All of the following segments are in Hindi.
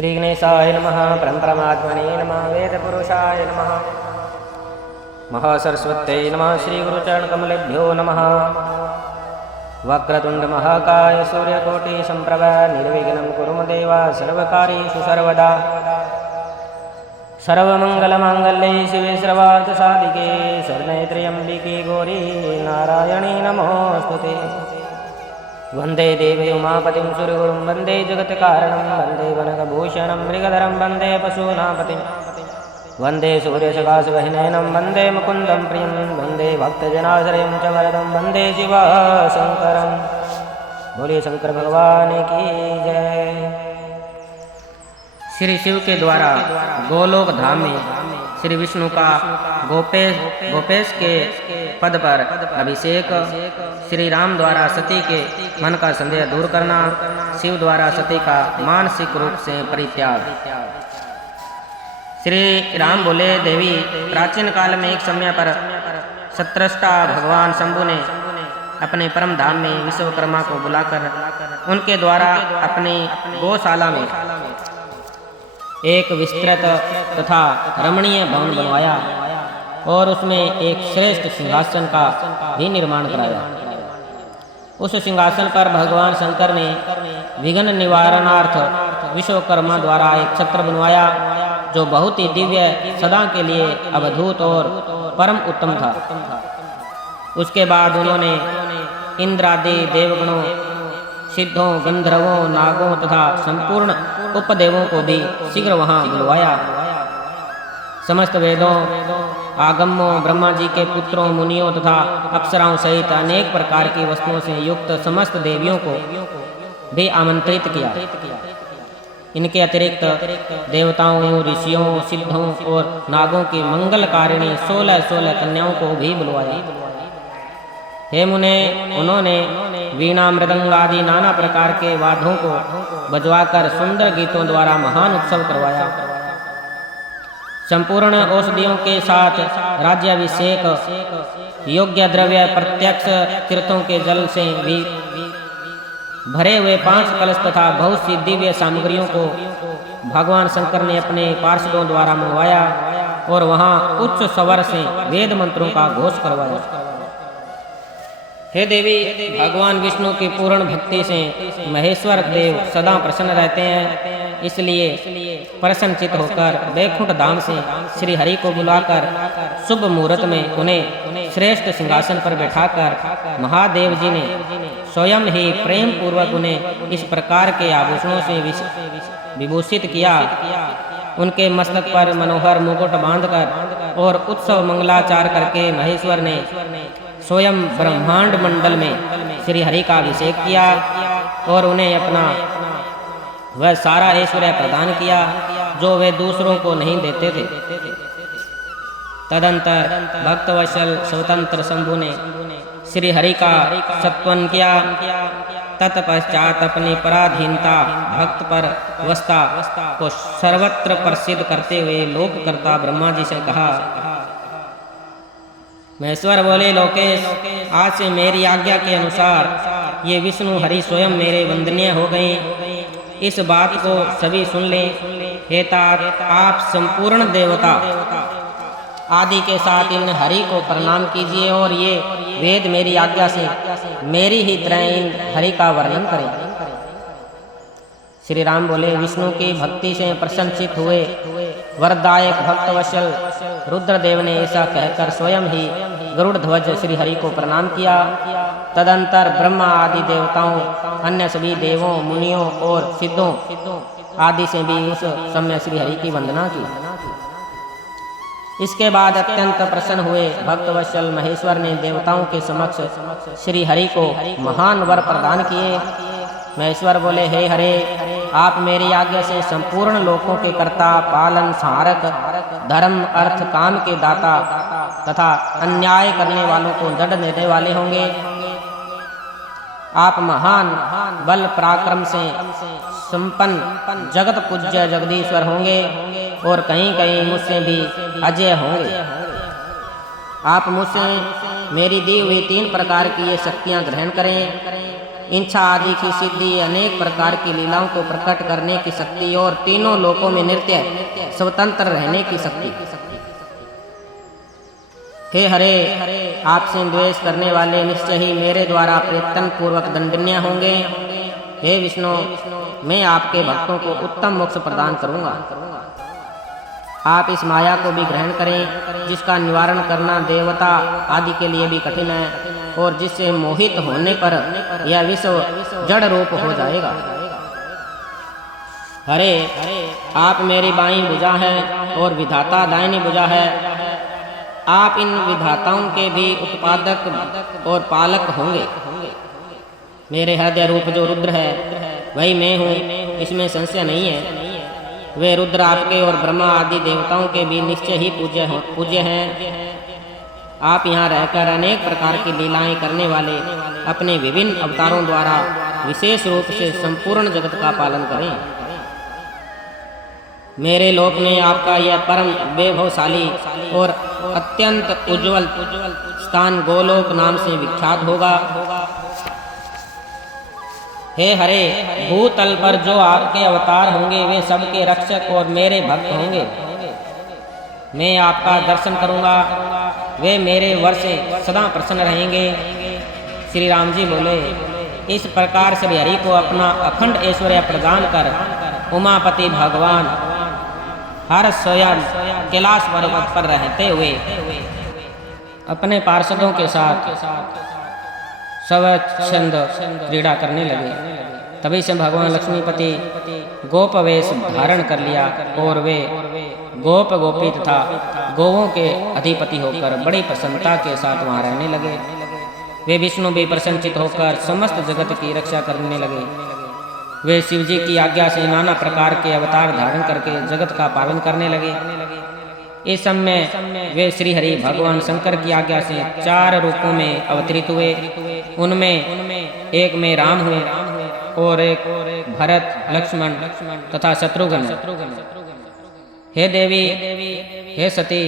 श्री गणेशाय नमः। परमपरमात्मने नमः। वेदपुरुषाय नमः। महासरस्वत्यै नमः। श्रीगुरुचरणकमलेभ्यो नमः। वक्रतुण्ड महाकाय सूर्यकोटिसम्प्रभ निर्विघ्नं कुरु मम देव सर्वकार्येषु सर्वदा। सर्वमङ्गलमाङ्गल्ये शिवे सर्वार्थसाधिके शरण्ये त्र्यम्बिके गौरी नारायणी नमोऽस्तुते। वन्दे देवी उमापतिं सुरगुरुं वन्दे जगत्कारणं वन्दे वनकभूषणं मृगधरं वन्दे पशूनापतिं वन्दे सूर्यसकाशवहनयनं वन्दे मुकुन्दं प्रियं वन्दे भक्तजनाश्रयं च वरदं वन्दे शिवशङ्करं। बोलिए शंकर भगवान की जय। श्री शिव के द्वारा गोलोक धाम में श्री विष्णु का गोपेश के पद पर अभिषेक, श्री राम द्वारा सती के मन का संदेह दूर करना, शिव द्वारा सती का मानसिक रूप से परित्याग। श्री राम बोले, देवी, प्राचीन काल में एक समय पर सत्रष्टा भगवान शंभु ने अपने परम धाम में विश्वकर्मा को बुलाकर उनके द्वारा अपनी गौशाला में एक विस्तृत तथा रमणीय भवन बनवाया और उसमें एक श्रेष्ठ सिंहासन का भी निर्माण कराया। उस सिंहासन पर भगवान शंकर ने विघ्न निवारणार्थ विश्वकर्मा द्वारा एक छत्र बनवाया जो बहुत ही दिव्य, सदा के लिए अद्भुत और परम उत्तम था। उसके बाद उन्होंने इंद्र आदि देवगणों, सिद्धों, गंधर्वों, नागों तथा संपूर्ण उपदेवों को भी शीघ्र वहां बुलवाया। समस्त वेदों, आगमों, ब्रह्मा जी के पुत्रों, मुनियों तथा अप्सराओं सहित अनेक प्रकार की वस्तुओं से युक्त समस्त देवियों को भी आमंत्रित किया। इनके अतिरिक्त देवताओं, ऋषियों, सिद्धों और नागों की मंगलकारिणी 16 कन्याओं को भी बुलवाया। हे मुने, उन्होंने वीणा, मृदंग आदि नाना प्रकार के वाद्यों को बजवाकर सुंदर गीतों द्वारा महान उत्सव करवाया। संपूर्ण औषधियों के साथ राज्याभिषेक, योग्य द्रव्य, प्रत्यक्ष तीर्थों के जल से भी भरे हुए 5 कलश तथा बहुत सी दिव्य सामग्रियों को भगवान शंकर ने अपने पार्षदों द्वारा मंगवाया और वहां उच्च स्वर से वेद मंत्रों का घोष करवाया। हे देवी, भगवान विष्णु की पूर्ण भक्ति से महेश्वर देव सदा प्रसन्न रहते हैं, इसलिए प्रसन्नचित होकर वैकुंठ धाम से श्री हरि को बुलाकर शुभ मुहूर्त में उन्हें श्रेष्ठ सिंहासन पर बैठाकर महादेव जी ने स्वयं ही प्रेम पूर्वक उन्हें इस प्रकार के आभूषणों से विभूषित किया। उनके मस्तक पर मनोहर मुकुट बांधकर और उत्सव मंगलाचार करके महेश्वर ने स्वयं ब्रह्मांड मंडल में श्री हरि का अभिषेक किया और उन्हें अपना वह सारा ऐश्वर्य प्रदान किया जो वे दूसरों को नहीं देते थे। तदंतर भक्तवत्सल स्वतंत्र शंभु ने श्री हरि का सत्वन किया। तत्पश्चात अपनी पराधीनता, भक्त पर वस्ता को सर्वत्र प्रसिद्ध करते हुए लोककर्ता ब्रह्मा जी से कहा। महेश्वर बोले, लोकेश, आज से मेरी आज्ञा के अनुसार ये विष्णु हरि स्वयं मेरे वंदनीय हो गए। इस बात को सभी सुन लें। हे तात, आप संपूर्ण देवता आदि के साथ इन हरि को प्रणाम कीजिए और ये वेद मेरी आज्ञा से मेरी ही तरह इन हरि का वर्णन करें। श्री राम बोले, विष्णु की भक्ति से प्रसन्नचित हुए वरदायक भक्तवत्सल रुद्रदेव ने ऐसा कहकर स्वयं ही गरुड़ ध्वज श्री हरि को प्रणाम किया। तदंतर ब्रह्मा आदि देवताओं, अन्य सभी देवों, मुनियों और सिद्धों आदि से भी उस समय श्री हरि की वंदना की। इसके बाद अत्यंत प्रसन्न हुए भक्तवत्सल महेश्वर ने देवताओं के समक्ष श्री हरि को महान वर प्रदान किए। महेश्वर बोले, हे हरे, आप मेरी आज्ञा से संपूर्ण लोकों के कर्ता, पालन संहारक, धर्म अर्थ काम के दाता तथा अन्याय करने वालों को दंड देने वाले होंगे। आप महान बल पराक्रम से संपन्न जगत पूज्य जगदीश्वर होंगे और कहीं कहीं मुझसे भी अजय होंगे। आप मुझसे मेरी दी हुई 3 प्रकार की ये शक्तियां ग्रहण करें। इच्छा आदि की सिद्धि, अनेक प्रकार की लीलाओं को प्रकट करने की शक्ति और तीनों लोकों में नित्य स्वतंत्र रहने की शक्ति। हे हरे, आपसे द्वेष करने वाले निश्चय ही मेरे द्वारा प्रयत्न पूर्वक दंडनीय होंगे। हे विष्णु, मैं आपके भक्तों को उत्तम मोक्ष प्रदान करूंगा। आप इस माया को भी ग्रहण करें जिसका निवारण करना देवता आदि के लिए भी कठिन है और जिससे मोहित होने पर यह विश्व जड़ रूप हो जाएगा। हरे, आप मेरी बाईं भुजा है और विधाता दाहिनी भुजा है। आप इन विधाताओं के भी उत्पादक और पालक होंगे। मेरे हृदय रूप जो रुद्र है वही मैं हूँ, इसमें संशय नहीं है। वे रुद्र आपके और ब्रह्मा आदि देवताओं के भी निश्चय ही पूज्य हैं। आप यहाँ रहकर अनेक प्रकार की लीलाएं करने वाले अपने विभिन्न अवतारों द्वारा विशेष रूप से संपूर्ण जगत का पालन करें। मेरे लोक में आपका यह परम वैभवशाली और अत्यंत उज्जवल स्थान गोलोक नाम से विख्यात होगा। हे हरे, भूतल पर जो आपके अवतार होंगे वे सबके रक्षक और मेरे भक्त होंगे। मैं आपका दर्शन करूंगा, वे मेरे वर से सदा प्रसन्न रहेंगे। श्री राम जी बोले, इस प्रकार श्री हरि को अपना अखंड ऐश्वर्य प्रदान कर उमापति भगवान हर स्वयं कैलाश पर्वत पर रहते हुए अपने पार्षदों के साथ स्वच्छंद क्रीड़ा करने लगे। तभी से भगवान लक्ष्मीपति गोप वेश धारण कर लिया और वे गोप गोपी तथा गोवों के अधिपति होकर बड़ी प्रसन्नता के साथ वहाँ रहने लगे। वे विष्णु भी प्रसन्नचित होकर समस्त जगत की रक्षा करने लगे। वे शिव जी की आज्ञा से नाना प्रकार के अवतार धारण करके जगत का पालन करने लगे। इस समय वे श्री हरि भगवान शंकर की आज्ञा से 4 रूपों में अवतरित हुए। उनमें एक में राम हुए और एक भरत, लक्ष्मण तथा शत्रुघ्न। हे देवी, हे सती,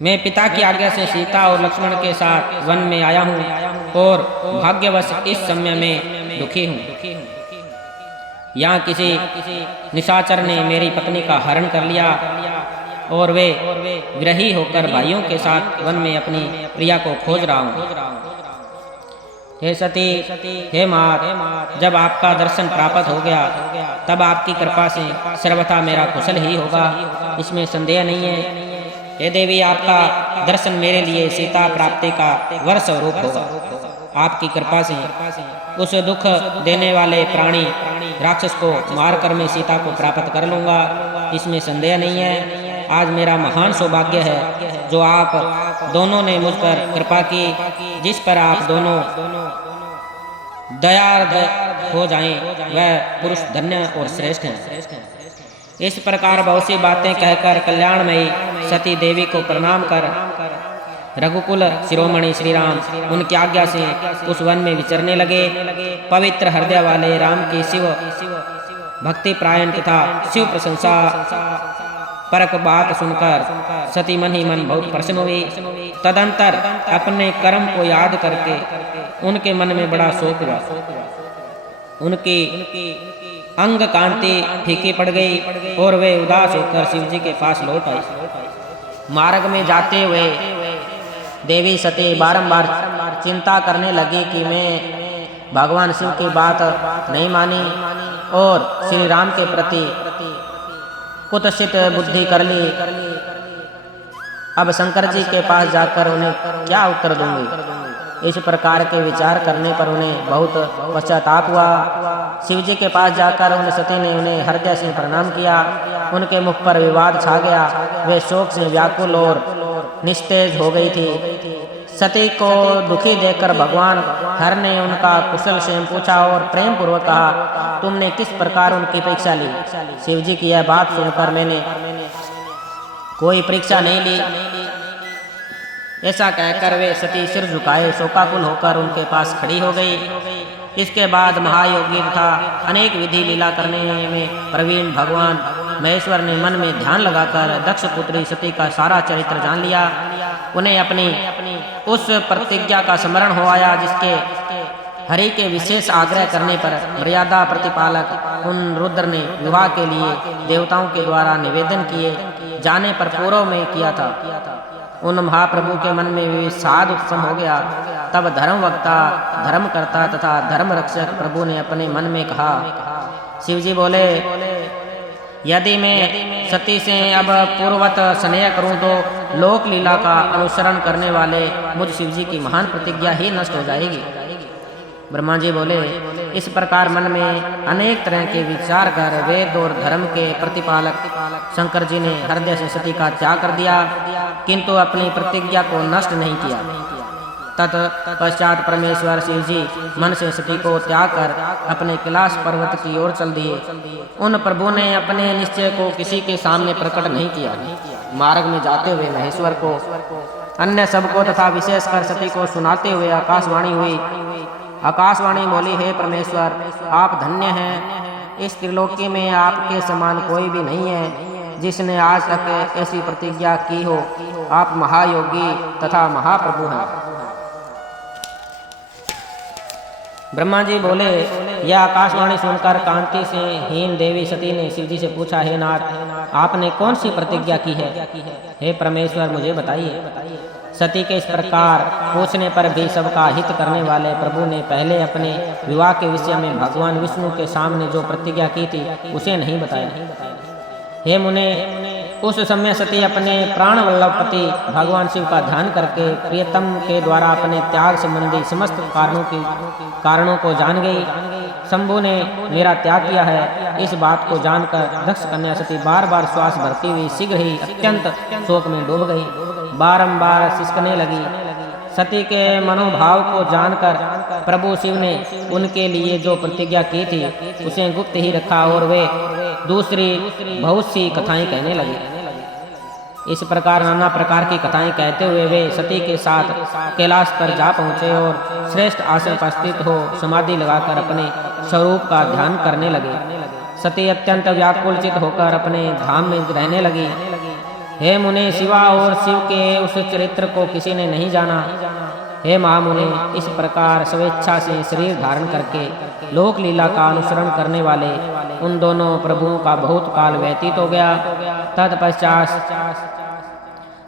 मैं पिता की आज्ञा से सीता और लक्ष्मण के साथ वन में आया हूँ और भाग्यवश इस समय में दुखी हूँ। यहाँ किसी निशाचर ने मेरी पत्नी का हरण कर लिया और वे विरही होकर भाइयों के साथ वन में अपनी प्रिया को खोज रहा हूँ। हे सती, हे मात, जब आपका दर्शन प्राप्त हो गया तब आपकी कृपा से सर्वथा मेरा कुशल ही होगा, इसमें संदेह नहीं है। हे देवी, आपका दर्शन मेरे लिए सीता प्राप्ति का वर स्वरूप होगा। आपकी कृपा से उस दुख देने वाले प्राणी राक्षस को मारकर मैं सीता को प्राप्त कर लूंगा, इसमें संदेह नहीं है। आज मेरा महान सौभाग्य है जो आप दोनों ने मुझ पर कृपा की, जिस पर आप दोनों दयार्द हो जाएं, वह पुरुष धन्य और श्रेष्ठ है। इस प्रकार बहुत सी बातें कहकर कल्याणमयी सती देवी को प्रणाम कर रघुकुल शिरोमणि श्री राम उनकी आज्ञा से उस वन में विचरने लगे। पवित्र हृदय वाले राम की शिव भक्ति प्रायण तथा शिव प्रशंसा परक बात सुनकर सती मन ही मन बहुत प्रसन्न हुई। तदंतर अपने कर्म को याद करके उनके मन में बड़ा शोक हुआ। उनकी अंग कांति फीकी पड़ गई और वे उदास होकर शिव जी के पास लौट आई। मार्ग में जाते हुए देवी सती बारंबार चिंता करने लगी कि मैं भगवान शिव की बात नहीं मानी और श्री राम के प्रति कुत्सित बुद्धि कर ली। अब शंकर जी के पास जाकर उन्हें क्या उत्तर दूंगी। इस प्रकार के विचार करने पर उन्हें बहुत पश्चाताप हुआ। शिव जी के पास जाकर उन सती ने उन्हें हृदय से प्रणाम किया। उनके मुख पर विवाद छा गया। वे शोक से व्याकुल और निस्तेज हो गई थी। सती को दुखी देखकर भगवान हर ने उनका कुशल से पूछा और प्रेम पूर्वक कहा, तुमने किस प्रकार उनकी परीक्षा ली। शिव जी की यह बात सुनकर मैंने कोई परीक्षा नहीं ली, ऐसा कहकर वे सती सिर झुकाए शोकाकुल होकर उनके पास खड़ी हो गई। इसके बाद महायोगी तथा अनेक विधि लीला करने में प्रवीण भगवान महेश्वर ने मन में ध्यान लगाकर दक्ष पुत्री सती का सारा चरित्र जान लिया। उन्हें अपनी उस प्रतिज्ञा का स्मरण हो आया जिसके हरि के विशेष आग्रह करने पर मर्यादा प्रतिपालक उन रुद्र ने विवाह के लिए देवताओं के द्वारा निवेदन किए जाने पर पूर्व में किया था। उन महाप्रभु के मन में विषाद उत्पन्न हो गया। तब धर्मवक्ता, धर्मकर्ता तथा धर्म रक्षक प्रभु ने अपने मन में कहा। शिवजी बोले, यदि मैं सती से अब पूर्ववत स्नेह करूं तो लोक लीला का अनुसरण करने वाले मुझ शिवजी की महान प्रतिज्ञा ही नष्ट हो जाएगी। ब्रह्मा जी बोले, इस प्रकार मन में अनेक तरह के विचार कर वेद और धर्म के प्रतिपालक शंकर जी ने हृदय से सती का त्याग कर दिया, किंतु अपनी प्रतिज्ञा को नष्ट नहीं किया। तत्पश्चात परमेश्वर शिव जी मन से सती को त्याग कर अपने कैलाश पर्वत की ओर चल दिए। उन प्रभु ने अपने निश्चय को किसी के सामने प्रकट नहीं किया। मार्ग में जाते हुए महेश्वर को, अन्य सबको तथा विशेषकर सती को सुनाते हुए आकाशवाणी हुई। आकाशवाणी बोली, हे परमेश्वर, आप धन्य हैं। इस त्रिलोकी में आपके समान कोई भी नहीं है जिसने आज तक ऐसी प्रतिज्ञा की हो। आप महायोगी तथा महाप्रभु हैं। ब्रह्मा जी बोले, यह आकाशवाणी सुनकर कांति से हीन देवी सती ने शिवजी से पूछा, हे नाथ, आपने कौन सी प्रतिज्ञा की है? हे परमेश्वर, मुझे बताइए। सती के इस प्रकार पूछने पर भी सबका हित करने वाले प्रभु ने पहले अपने विवाह के विषय में भगवान विष्णु के सामने जो प्रतिज्ञा की थी उसे नहीं बताया। हे मुने, उस समय सती अपने प्राण वल्लभ पति भगवान शिव का ध्यान करके प्रियतम के द्वारा अपने त्याग संबंधी समस्त कारणों को जान गई। शंभु ने मेरा त्याग किया है, इस बात को जानकर दक्ष कन्या सती बार बार श्वास भरती हुई शीघ्र ही अत्यंत शोक में डूब गई, बारंबार सिसकने लगी। सती के मनोभाव को जानकर प्रभु शिव ने उनके लिए जो प्रतिज्ञा की थी उसे गुप्त ही रखा और वे दूसरी बहुत सी कथाएं कहने लगे। इस प्रकार नाना प्रकार की कथाएं कहते हुए वे सती के साथ कैलाश पर जा पहुंचे और श्रेष्ठ आसन पर स्थित हो समाधि लगाकर अपने स्वरूप का ध्यान करने लगे। सती अत्यंत व्याकुलचित होकर अपने धाम में रहने लगी। हे मुने, शिवा और शिव के उस चरित्र को किसी ने नहीं जाना। हे महामुने, इस प्रकार स्वेच्छा से शरीर धारण करके लोक लीला का अनुसरण करने वाले उन दोनों प्रभुओं का बहुत काल व्यतीत हो गया।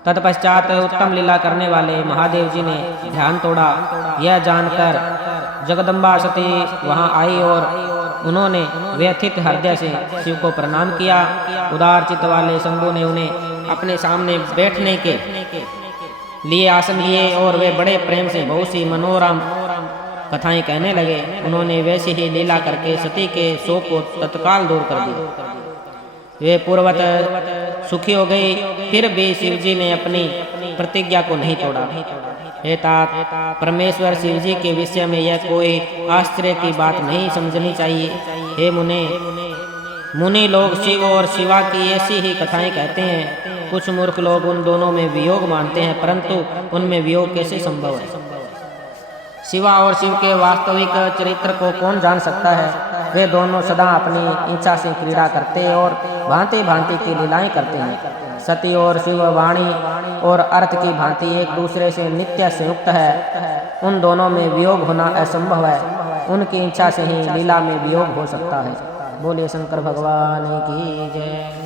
तत्पश्चात उत्तम लीला करने वाले महादेव जी ने ध्यान तोड़ा। यह जानकर जगदम्बा सती वहां आई और उन्होंने व्यथित हृदय से शिव को प्रणाम किया। उदार चित्त वाले शंभु ने उन्हें अपने सामने बैठने के लिए आसन दिए और वे बड़े प्रेम से बहुत सी मनोरम कथाएं कहने लगे। उन्होंने वैसी ही लीला करके सती के शोक को तत्काल दूर कर दिया। वे पूर्ववत सुखी हो गई। फिर भी शिवजी ने अपनी प्रतिज्ञा को नहीं तोड़ा। हे तात, परमेश्वर शिवजी के विषय में यह कोई आश्चर्य की बात नहीं समझनी चाहिए। हे मुनि लोग शिव और शिवा की ऐसी ही कथाएं कहते हैं। कुछ मूर्ख लोग उन दोनों में वियोग मानते हैं, परंतु उनमें वियोग कैसे संभव है? शिवा और शिव के वास्तविक चरित्र को कौन जान सकता है? वे दोनों सदा अपनी इच्छा से क्रीड़ा करते और भांति भांति की लीलाएं करते हैं। सती और शिव वाणी और अर्थ की भांति एक दूसरे से नित्य संयुक्त है। उन दोनों में वियोग होना असंभव है। उनकी इच्छा से ही लीला में वियोग हो सकता है। बोलिए शंकर भगवान की जय।